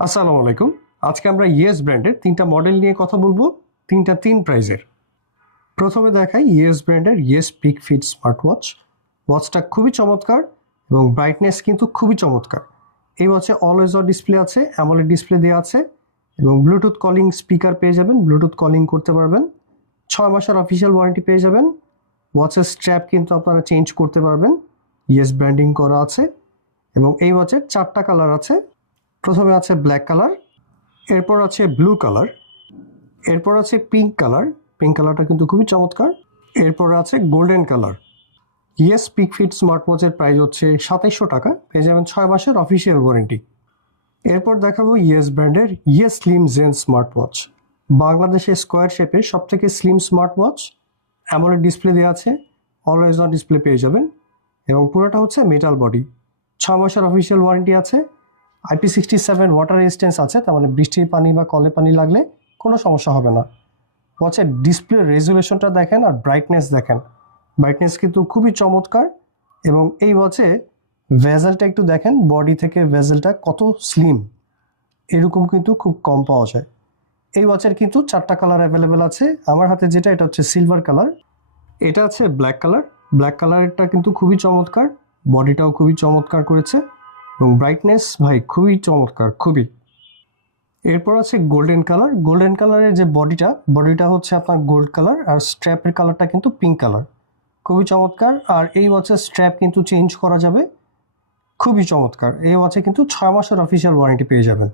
আসসালামু আলাইকুম। আজকে আমরা ইয়েস ব্র্যান্ডের তিনটা মডেল নিয়ে কথা বলব। তিনটা তিন প্রাইজের। প্রথমে দেখাই ইয়েস ব্র্যান্ডের yes pick fit smart watch ওয়াচটা খুবই চমৎকার এবং ব্রাইটনেস কিন্তু খুবই চমৎকার। এই ওয়াচে অলওয়েজ অন ডিসপ্লে আছে অ্যামোলেড ডিসপ্লে দেওয়া আছে এবং ব্লুটুথ কলিং স্পিকার পেয়ে যাবেন। ব্লুটুথ কলিং করতে পারবেন। ছয় মাসের অফিসিয়াল ওয়ারেন্টি পেয়ে যাবেন। ওয়াচের স্ট্র্যাপ কিন্তু আপনারা চেঞ্জ করতে পারবেন। ইয়েস ব্র্যান্ডিং করা আছে এবং এই ওয়াচের চারটা কালার আছে। প্রথমে আছে ব্ল্যাক কালার এরপর আছে ব্লু কালার এরপর আছে পিঙ্ক কালার পিঙ্ক কালারটা কিন্তু খুবই চমৎকার, এরপর আছে golden colour yes pick fit smart ওয়াচের price হচ্ছে সাতাইশশো টাকা, পেয়ে যাবেন ছয় মাসের অফিসিয়াল ওয়ারেন্টি এরপর দেখাবো ইয়েস ব্র্যান্ডের yes slim zen smart watch বাংলাদেশে স্কোয়ার শেপের সব থেকে slim smart watch AMOLED display দেওয়া আছে অলওয়েজ অন ডিসপ্লে পেয়ে যাবেন, এবং পুরোটা হচ্ছে মেটাল বডি ছ মাসের অফিসিয়াল ওয়ারেন্টি আছে IP sixty seven water resistance আছে, তার মানে বৃষ্টির পানি বা কলে পানি লাগলে কোনো সমস্যা হবে না। ওয়াচের ডিসপ্লে রেজুলেশনটা দেখেন আর ব্রাইটনেস দেখেন। ব্রাইটনেস কিন্তু খুবই চমৎকার এবং এই ওয়াচে ভেজেলটা একটু দেখেন বডি থেকে ভেজেলটা কত স্লিম এরকম কিন্তু খুব কম পাওয়া যায়। এই ওয়াচের কিন্তু চারটা কালার অ্যাভেলেবেল আছে। আমার হাতে যেটা, এটা হচ্ছে সিলভার কালার এটা আছে ব্ল্যাক কালার ব্ল্যাক কালারটা কিন্তু খুবই চমৎকার বডিটাও খুবই চমৎকার করেছে। এবং ব্রাইটনেস ভাই, খুবই চমৎকার, খুবই। এরপর আছে গোল্ডেন কালার গোল্ডেন কালারের যে বডিটা বডিটা হচ্ছে আপনার গোল্ড কালার আর স্ট্র্যাপের কালারটা কিন্তু পিঙ্ক কালার খুবই চমৎকার। আর এই ওয়াচের স্ট্র্যাপ কিন্তু চেঞ্জ করা যাবে। খুবই চমৎকার। এই ওয়াচে কিন্তু ছয় মাসের অফিসিয়াল ওয়ারেন্টি পেয়ে যাবেন।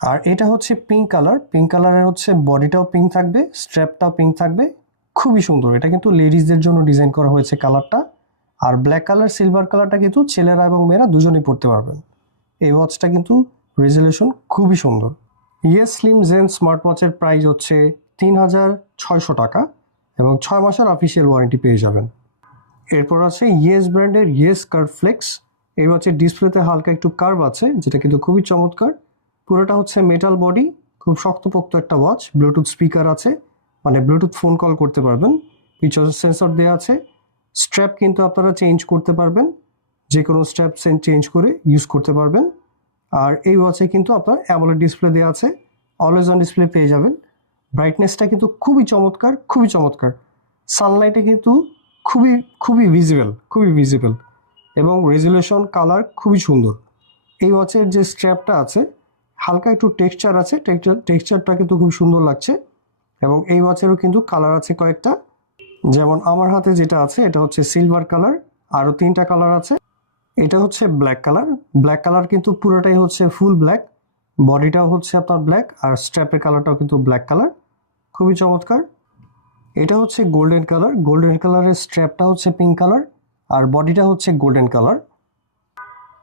আর এটা হচ্ছে পিঙ্ক কালার পিঙ্ক কালারের হচ্ছে বডিটাও পিঙ্ক থাকবে স্ট্র্যাপটাও পিঙ্ক থাকবে। খুবই সুন্দর। এটা কিন্তু লেডিসদের জন্য ডিজাইন করা হয়েছে কালারটা আর ব্ল্যাক কালার সিলভার কালারটা কিন্তু ছেলেরা এবং মেয়েরা দুজনেই পড়তে পারবেন। এই ওয়াচটা কিন্তু রেজুলেশন খুবই সুন্দর। ইয়েস স্লিম জেন স্মার্ট ওয়াচের প্রাইস হচ্ছে তিন হাজার ছয়শো টাকা এবং ছয় মাসের অফিসিয়াল ওয়ারেন্টি পেয়ে যাবেন। এরপর আছে ইয়েস ব্র্যান্ডের ইয়েস কার্ভ ফ্লেক্স এই ওয়াচের ডিসপ্লেতে হালকা একটু কার্ভ আছে, যেটা কিন্তু খুবই চমৎকার। পুরোটা হচ্ছে মেটাল বডি খুব শক্তপোক্ত একটা ওয়াচ ব্লুটুথ স্পিকার আছে মানে ব্লুটুথ ফোন কল করতে পারবেন। পিছনে সেন্সর দেওয়া আছে। স্ট্র্যাপ কিন্তু আপনারা চেঞ্জ করতে পারবেন। যে কোনো স্ট্র্যাপ চেঞ্জ করে ইউজ করতে পারবেন। আর এই ওয়াচে কিন্তু আপনার অ্যামোলেড ডিসপ্লে দেওয়া আছে। অলওয়েজ অন ডিসপ্লে পেয়ে যাবেন। ব্রাইটনেসটা কিন্তু খুবই চমৎকার খুবই চমৎকার। সানলাইটে কিন্তু খুবই খুবই ভিজিবল খুবই ভিজিবল এবং রেজুলেশন কালার খুবই সুন্দর। এই ওয়াচের যে স্ট্র্যাপটা আছে, হালকা একটু টেক্সচার আছে। টেক্সচার টেক্সচারটা কিন্তু খুব সুন্দর লাগছে। এবং এই ওয়াচেরও কিন্তু কালার আছে কয়েকটা। যেমন আমার হাতে যেটা আছে, এটা হচ্ছে সিলভার কালার আরও তিনটা কালার আছে। এটা হচ্ছে ব্ল্যাক কালার ব্ল্যাক কালার কিন্তু পুরোটাই হচ্ছে ফুল ব্ল্যাক বডিটাও হচ্ছে আপনার ব্ল্যাক আর স্ট্র্যাপের কালারটাও কিন্তু ব্ল্যাক কালার খুবই চমৎকার। এটা হচ্ছে গোল্ডেন কালার গোল্ডেন কালারের স্ট্র্যাপটা হচ্ছে পিঙ্ক কালার আর বডিটা হচ্ছে গোল্ডেন কালার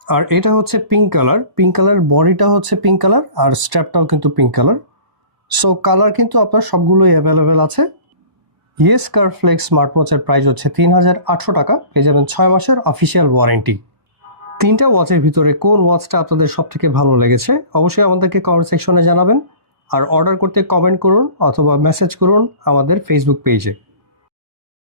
আর এটা হচ্ছে পিঙ্ক কালার পিঙ্ক কালার বডিটা হচ্ছে পিঙ্ক কালার আর স্ট্র্যাপটাও কিন্তু পিঙ্ক কালার সো কালার কিন্তু আপনার সবগুলোই অ্যাভেলেবেল আছে। ইয়েস কারফ্লেক্স স্মার্ট ওয়াচের প্রাইস হচ্ছে তিন হাজার আটশো টাকা পেয়ে যাবেন ছয় মাসের অফিসিয়াল ওয়ারেন্টি তিনটা ওয়াচের ভিতরে কোন ওয়াচটা আপনাদের সব থেকে ভালো লেগেছে, অবশ্যই আমাদেরকে কমেন্ট সেকশনে জানাবেন। আর অর্ডার করতে কমেন্ট করুন অথবা মেসেজ করুন আমাদের ফেসবুক পেজে